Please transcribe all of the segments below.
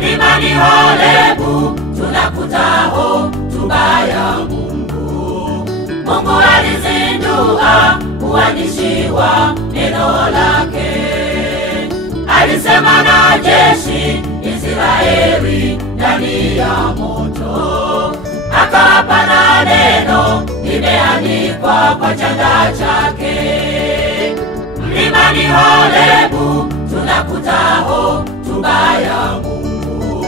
Mlimani Horebu tunakuta hotuba ya Mungu. Mungu alizindua uandishi wa neno lake. Alisema na jeshi Israeli ndani ya moto. Akawapa na neno limeandikwa kwa chanda chake. Mlimani Horebu tunakuta hotuba ya Mungu.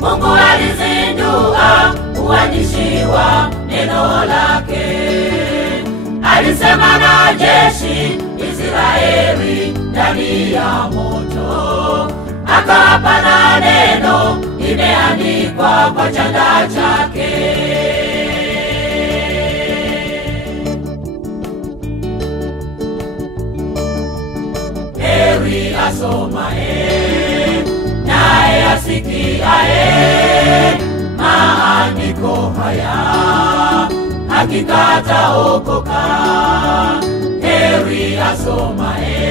Mungu alizindua uandishi wa neno lake. Alisema na jeshi Israeli ndani ya moto. Akawapa na neno limeandikwa kwa chanda chake. Heri asomaye naye asikiaye maandiko haya, hakika ataokoka. Heri asomaye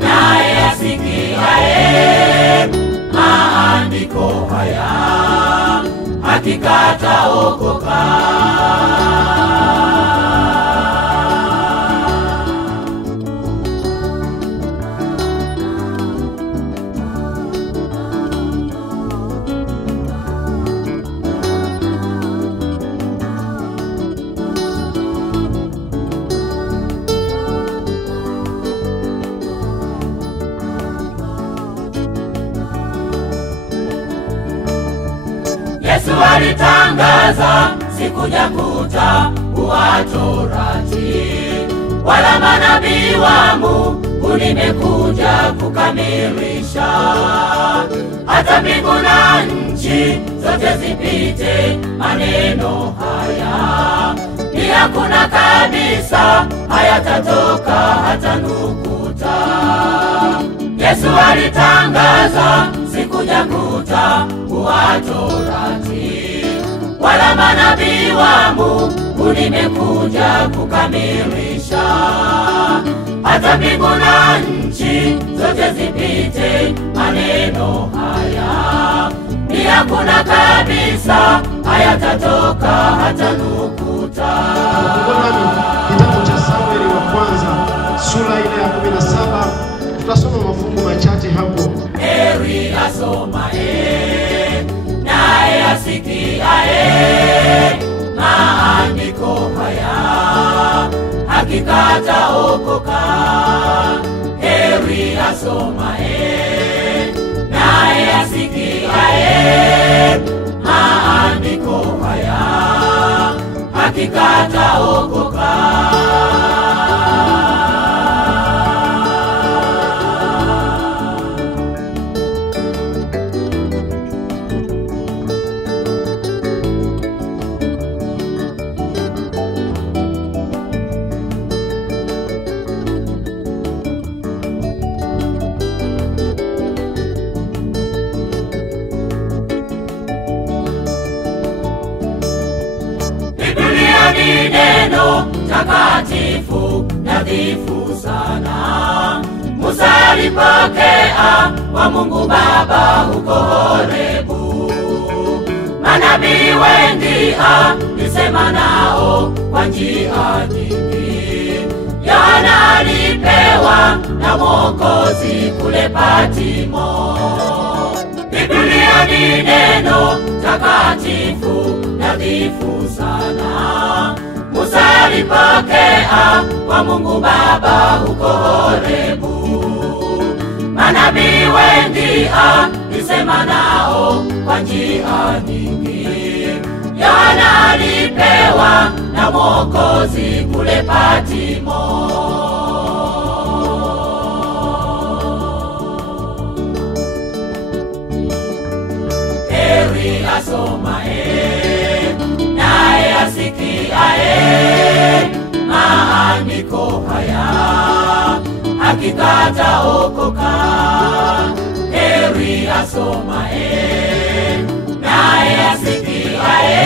naye asikiaye maandiko haya, hakika ataokoka. Yesu alitangaza sikuja kutangua Torati wala manabii wa Mungu, nimekuja kukamilisha. Hata mbingu na nchi zote zipite maneno haya, ni hakuna kabisa hayatatoka hata nukuta. Yesu alitangaza sikuja kutangua Torati wala manabii wa Mungu, nimekuja kukamilisha. Hata mbingu na nchi zote zipite maneno haya, ni hakuna kabisa hayatatoka hata nukuta. Kitabu cha Samueli wa kwanza sura ile ya 17, tutasoma mafungu machache hapo. Heri asomaye naye asikiaye maandiko haya, hakika ataokoka. Heri asomaye naye asikiaye maandiko haya, hakika ataokoka. Ni neno takatifu nadhifu sana. Musa alipokea kwa Mungu Baba huko Horebu. Manabii wengi alisema nao kwa njia nyingi. Yohana alipewa na Mwokozi kule Patimo. Biblia ni neno takatifu nadhifu sana. Musa alipokea kwa Mungu Baba huko Horebu. Manabii wengi alisema nao kwa njia nyingi. Yohana alipewa na Mwokozi kule Patimo. Heri asomaye naye asikiaye maandiko haya, hakika ataokoka. Heri asomaye naye asikiaye